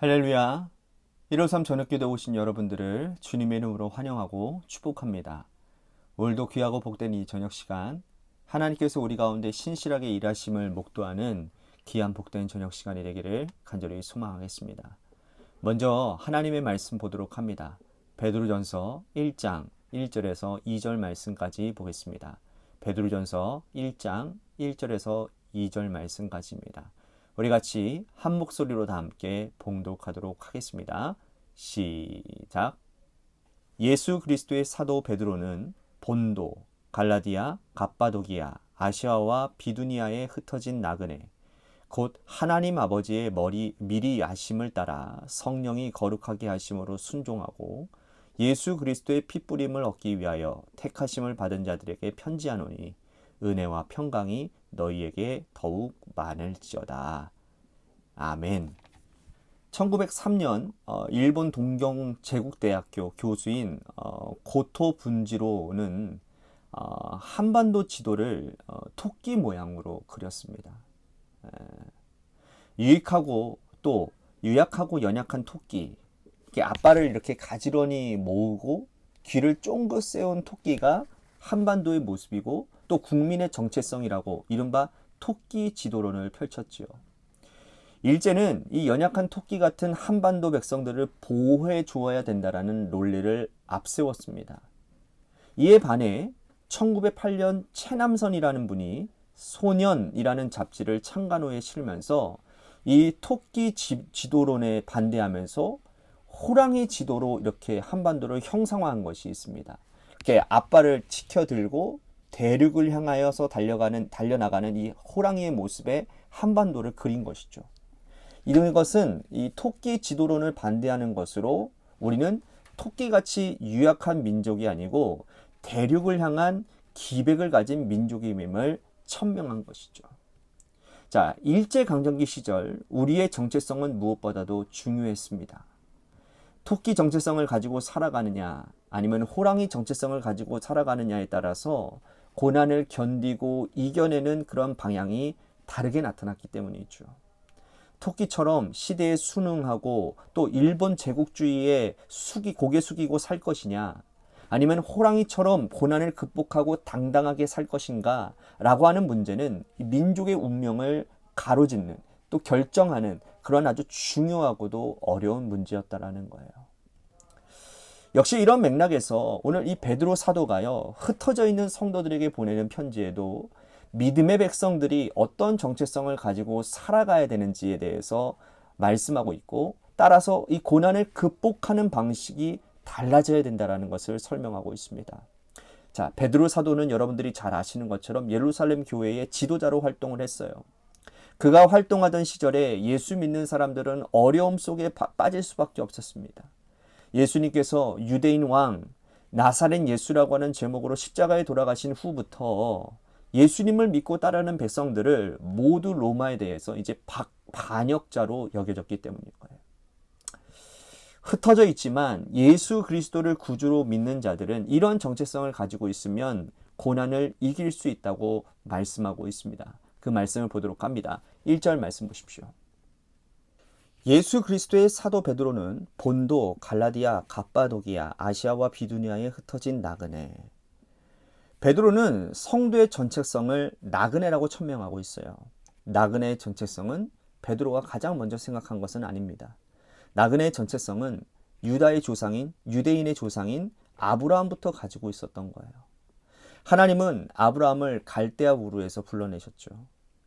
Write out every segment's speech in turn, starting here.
할렐루야. 153 저녁기도에 오신 여러분들을 주님의 이름으로 환영하고 축복합니다. 오늘도 귀하고 복된 이 저녁 시간, 하나님께서 우리 가운데 신실하게 일하심을 목도하는 귀한 복된 저녁 시간이 되기를 간절히 소망하겠습니다. 먼저 하나님의 말씀 보도록 합니다. 베드로전서 1장 1절에서 2절 말씀까지 보겠습니다. 베드로전서 1장 1절에서 2절 말씀까지입니다. 우리 같이 한 목소리로 다 함께 봉독하도록 하겠습니다. 시작. 예수 그리스도의 사도 베드로는 본도, 갈라디아, 갑바도기아, 아시아와 비두니아에 흩어진 나그네, 곧 하나님 아버지의 미리 아심을 따라 성령이 거룩하게 하심으로 순종하고 예수 그리스도의 핏부림을 얻기 위하여 택하심을 받은 자들에게 편지하노니 은혜와 평강이 너희에게 더욱 많을지어다. 아멘. 1903년 일본 동경 제국대학교 교수인 고토 분지로는 한반도 지도를 토끼 모양으로 그렸습니다. 유익하고 또 유약하고 연약한 토끼, 이렇게 앞발을 이렇게 가지런히 모으고 귀를 쫑긋 세운 토끼가 한반도의 모습이고 또 국민의 정체성이라고 이른바 토끼 지도론을 펼쳤지요. 일제는 이 연약한 토끼 같은 한반도 백성들을 보호해 주어야 된다라는 논리를 앞세웠습니다. 이에 반해 1908년 최남선이라는 분이 소년이라는 잡지를 창간호에 실으면서 이 토끼 지도론에 반대하면서 호랑이 지도로 이렇게 한반도를 형상화한 것이 있습니다. 이렇게 앞발을 치켜들고 대륙을 향하여서 달려나가는 이 호랑이의 모습에 한반도를 그린 것이죠. 이런 것은 이 토끼 지도론을 반대하는 것으로 우리는 토끼같이 유약한 민족이 아니고 대륙을 향한 기백을 가진 민족임을 천명한 것이죠. 자, 일제강점기 시절 우리의 정체성은 무엇보다도 중요했습니다. 토끼 정체성을 가지고 살아가느냐 아니면 호랑이 정체성을 가지고 살아가느냐에 따라서 고난을 견디고 이겨내는 그런 방향이 다르게 나타났기 때문이죠. 토끼처럼 시대에 순응하고 또 일본 제국주의에 고개 숙이고 살 것이냐 아니면 호랑이처럼 고난을 극복하고 당당하게 살 것인가 라고 하는 문제는 민족의 운명을 가로짓는 또 결정하는 그런 아주 중요하고도 어려운 문제였다라는 거예요. 역시 이런 맥락에서 오늘 이 베드로 사도가요, 흩어져 있는 성도들에게 보내는 편지에도 믿음의 백성들이 어떤 정체성을 가지고 살아가야 되는지에 대해서 말씀하고 있고, 따라서 이 고난을 극복하는 방식이 달라져야 된다는 것을 설명하고 있습니다. 자, 베드로 사도는 여러분들이 잘 아시는 것처럼 예루살렘 교회의 지도자로 활동을 했어요. 그가 활동하던 시절에 예수 믿는 사람들은 어려움 속에 빠질 수밖에 없었습니다. 예수님께서 유대인 왕 나사렛 예수라고 하는 제목으로 십자가에 돌아가신 후부터 예수님을 믿고 따르는 백성들을 모두 로마에 대해서 이제 반역자로 여겨졌기 때문인 거예요. 흩어져 있지만 예수 그리스도를 구주로 믿는 자들은 이런 정체성을 가지고 있으면 고난을 이길 수 있다고 말씀하고 있습니다. 그 말씀을 보도록 합니다. 1절 말씀 보십시오. 예수 그리스도의 사도 베드로는 본도, 갈라디아, 갑바도기아, 아시아와 비두니아에 흩어진 나그네. 베드로는 성도의 정체성을 나그네라고 천명하고 있어요. 나그네의 정체성은 베드로가 가장 먼저 생각한 것은 아닙니다. 나그네의 정체성은 유대인의 조상인 아브라함부터 가지고 있었던 거예요. 하나님은 아브라함을 갈대아 우르에서 불러내셨죠.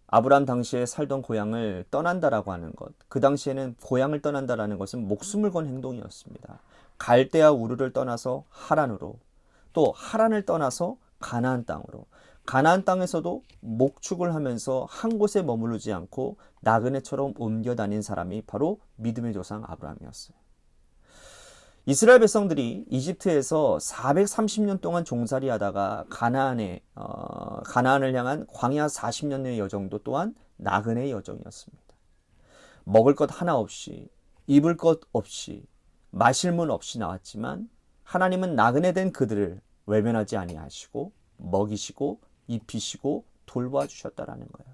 아브라함 당시에 살던 고향을 떠난다라고 하는 것, 그 당시에는 고향을 떠난다라는 것은 목숨을 건 행동이었습니다. 갈대아 우르를 떠나서 하란으로, 또 하란을 떠나서 가나안 땅으로, 가나안 땅에서도 목축을 하면서 한 곳에 머무르지 않고 나그네처럼 옮겨 다닌 사람이 바로 믿음의 조상 아브라함이었어요. 이스라엘 백성들이 이집트에서 430년 동안 종살이 하다가 가나안을 향한 광야 40년의 여정도 또한 나그네의 여정이었습니다. 먹을 것 하나 없이, 입을 것 없이, 마실 문 없이 나왔지만 하나님은 나그네 된 그들을 외면하지 아니하시고 먹이시고 입히시고 돌보아 주셨다라는 거예요.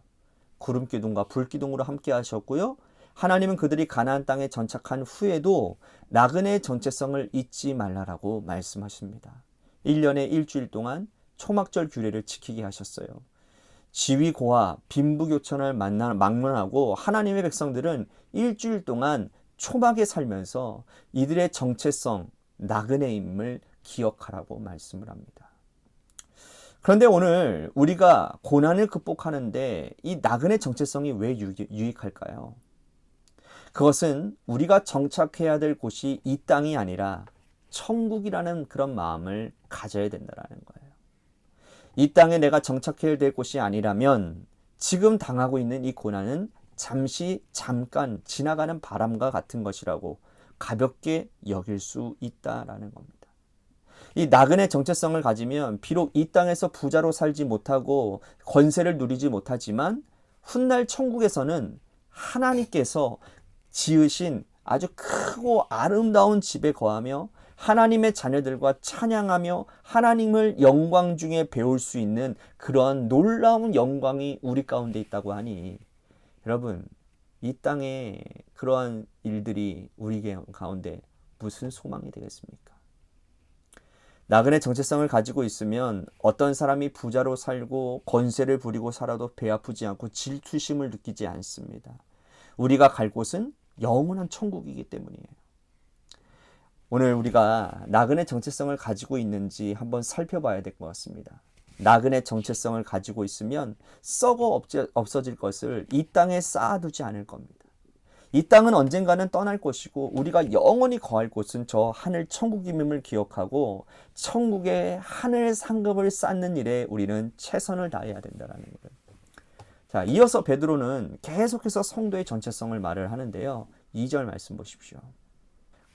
구름 기둥과 불 기둥으로 함께 하셨고요. 하나님은 그들이 가나안 땅에 정착한 후에도 나그네의 정체성을 잊지 말라라고 말씀하십니다. 1년에 일주일 동안 초막절 규례를 지키게 하셨어요. 지위고와 빈부교천을 막론하고 하나님의 백성들은 일주일 동안 초막에 살면서 이들의 정체성, 나그네임을 기억하라고 말씀을 합니다. 그런데 오늘 우리가 고난을 극복하는데 이 나그네 정체성이 왜 유익할까요? 그것은 우리가 정착해야 될 곳이 이 땅이 아니라 천국이라는 그런 마음을 가져야 된다는 거예요. 이 땅에 내가 정착해야 될 곳이 아니라면 지금 당하고 있는 이 고난은 잠깐 지나가는 바람과 같은 것이라고 가볍게 여길 수 있다라는 겁니다. 이 나그네 정체성을 가지면 비록 이 땅에서 부자로 살지 못하고 권세를 누리지 못하지만 훗날 천국에서는 하나님께서 지으신 아주 크고 아름다운 집에 거하며 하나님의 자녀들과 찬양하며 하나님을 영광 중에 배울 수 있는 그런 놀라운 영광이 우리 가운데 있다고 하니 여러분 이 땅에 그러한 일들이 우리 가운데 무슨 소망이 되겠습니까? 나그네 정체성을 가지고 있으면 어떤 사람이 부자로 살고 권세를 부리고 살아도 배 아프지 않고 질투심을 느끼지 않습니다. 우리가 갈 곳은 영원한 천국이기 때문이에요. 오늘 우리가 나그네 정체성을 가지고 있는지 한번 살펴봐야 될 것 같습니다. 나그네 정체성을 가지고 있으면 썩어 없어질 것을 이 땅에 쌓아두지 않을 겁니다. 이 땅은 언젠가는 떠날 것이고 우리가 영원히 거할 곳은 저 하늘 천국임을 기억하고 천국의 하늘 상급을 쌓는 일에 우리는 최선을 다해야 된다는 거예요. 자, 이어서 베드로는 계속해서 성도의 전체성을 말을 하는데요. 2절 말씀 보십시오.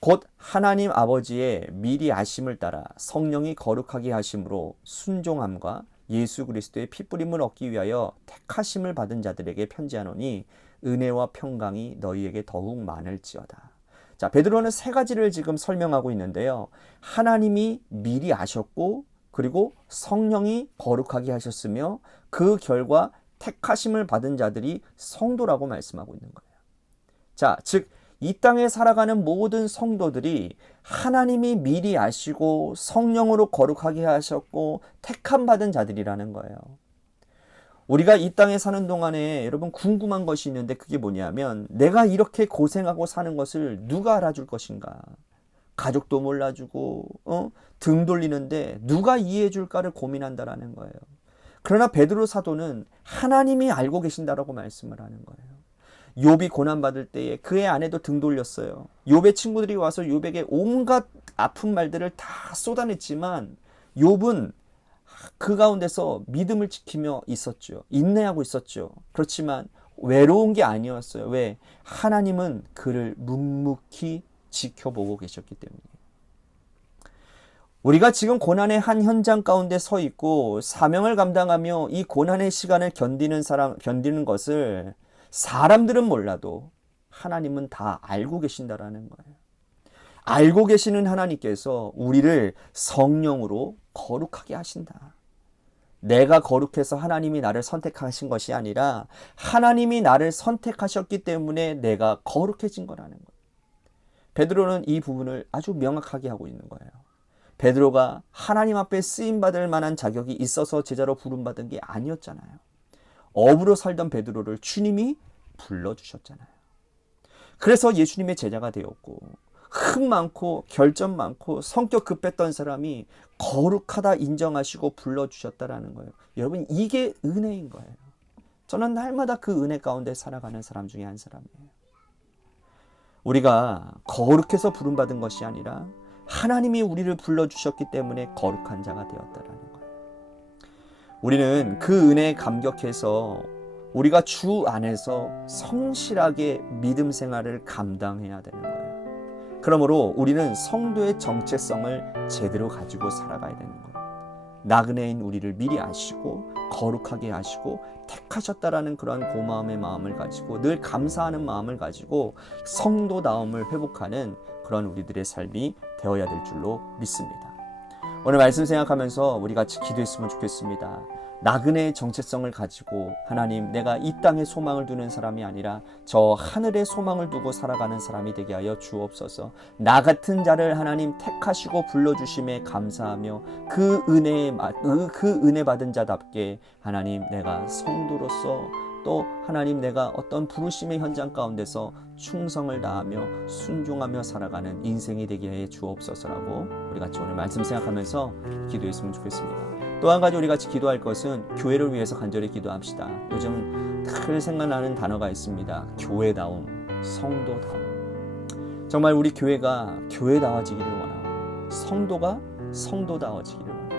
곧 하나님 아버지의 미리 아심을 따라 성령이 거룩하게 하심으로 순종함과 예수 그리스도의 피뿌림을 얻기 위하여 택하심을 받은 자들에게 편지하노니 은혜와 평강이 너희에게 더욱 많을지어다. 자, 베드로는 세 가지를 지금 설명하고 있는데요. 하나님이 미리 아셨고 그리고 성령이 거룩하게 하셨으며 그 결과 택하심을 받은 자들이 성도라고 말씀하고 있는 거예요. 자, 즉 이 땅에 살아가는 모든 성도들이 하나님이 미리 아시고 성령으로 거룩하게 하셨고 택함 받은 자들이라는 거예요. 우리가 이 땅에 사는 동안에 여러분 궁금한 것이 있는데 그게 뭐냐면 내가 이렇게 고생하고 사는 것을 누가 알아줄 것인가? 가족도 몰라주고 등 돌리는데 누가 이해해 줄까를 고민한다라는 거예요. 그러나 베드로 사도는 하나님이 알고 계신다라고 말씀을 하는 거예요. 욥이 고난받을 때에 그의 아내도 등 돌렸어요. 욥의 친구들이 와서 욥에게 온갖 아픈 말들을 다 쏟아냈지만 욥은 그 가운데서 믿음을 지키며 있었죠. 인내하고 있었죠. 그렇지만 외로운 게 아니었어요. 왜? 하나님은 그를 묵묵히 지켜보고 계셨기 때문이에요. 우리가 지금 고난의 한 현장 가운데 서 있고 사명을 감당하며 이 고난의 시간을 견디는 것을 사람들은 몰라도 하나님은 다 알고 계신다라는 거예요. 알고 계시는 하나님께서 우리를 성령으로 거룩하게 하신다. 내가 거룩해서 하나님이 나를 선택하신 것이 아니라 하나님이 나를 선택하셨기 때문에 내가 거룩해진 거라는 거예요. 베드로는 이 부분을 아주 명확하게 하고 있는 거예요. 베드로가 하나님 앞에 쓰임받을 만한 자격이 있어서 제자로 부름받은 게 아니었잖아요. 업으로 살던 베드로를 주님이 불러주셨잖아요. 그래서 예수님의 제자가 되었고 흠 많고 결점 많고 성격 급했던 사람이 거룩하다 인정하시고 불러주셨다라는 거예요. 여러분 이게 은혜인 거예요. 저는 날마다 그 은혜 가운데 살아가는 사람 중에 한 사람이에요. 우리가 거룩해서 부름받은 것이 아니라 하나님이 우리를 불러주셨기 때문에 거룩한 자가 되었다라는 거예요. 우리는 그 은혜에 감격해서 우리가 주 안에서 성실하게 믿음 생활을 감당해야 되는 거예요. 그러므로 우리는 성도의 정체성을 제대로 가지고 살아가야 되는 거예요. 나그네인 우리를 미리 아시고 거룩하게 하시고 택하셨다라는 그런 고마움의 마음을 가지고 늘 감사하는 마음을 가지고 성도다움을 회복하는 그런 우리들의 삶이 되어야 될 줄로 믿습니다. 오늘 말씀 생각하면서 우리 같이 기도했으면 좋겠습니다. 나그네의 정체성을 가지고 하나님 내가 이 땅에 소망을 두는 사람이 아니라 저 하늘에 소망을 두고 살아가는 사람이 되게 하여 주옵소서. 나 같은 자를 하나님 택하시고 불러주심에 감사하며 그 은혜 받은 자답게 하나님 내가 성도로서 또 하나님 내가 어떤 부르심의 현장 가운데서 충성을 다하며 순종하며 살아가는 인생이 되게 해 주옵소서라고 우리 같이 오늘 말씀 생각하면서 기도했으면 좋겠습니다. 또 한 가지 우리 같이 기도할 것은 교회를 위해서 간절히 기도합시다. 요즘 늘 생각나는 단어가 있습니다. 교회다움, 성도다움. 정말 우리 교회가 교회다워지기를 원하고 성도가 성도다워지기를 원합니다.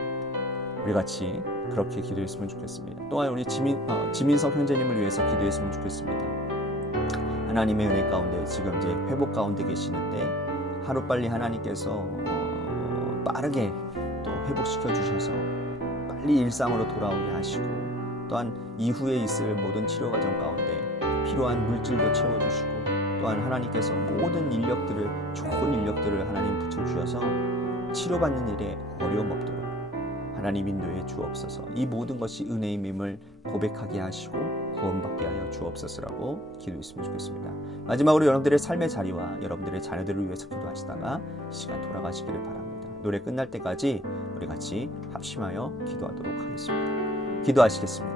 우리 같이 그렇게 기도했으면 좋겠습니다. 또한 우리 지민석 형제님을 위해서 기도했으면 좋겠습니다. 하나님의 은혜 가운데 지금 이제 회복 가운데 계시는데 하루빨리 하나님께서 빠르게 또 회복시켜 주셔서 빨리 일상으로 돌아오게 하시고 또한 이후에 있을 모든 치료 과정 가운데 필요한 물질도 채워주시고 또한 하나님께서 모든 인력들을 좋은 인력들을 하나님 붙여주셔서 치료받는 일에 어려움 없도록 하나님 인도해 주옵소서. 이 모든 것이 은혜임을 고백하게 하시고 구원받게 하여 주옵소서라고 기도했으면 좋겠습니다. 마지막으로 여러분들의 삶의 자리와 여러분들의 자녀들을 위해서 기도하시다가 시간 돌아가시기를 바랍니다. 노래 끝날 때까지 우리 같이 합심하여 기도하도록 하겠습니다. 기도하시겠습니다.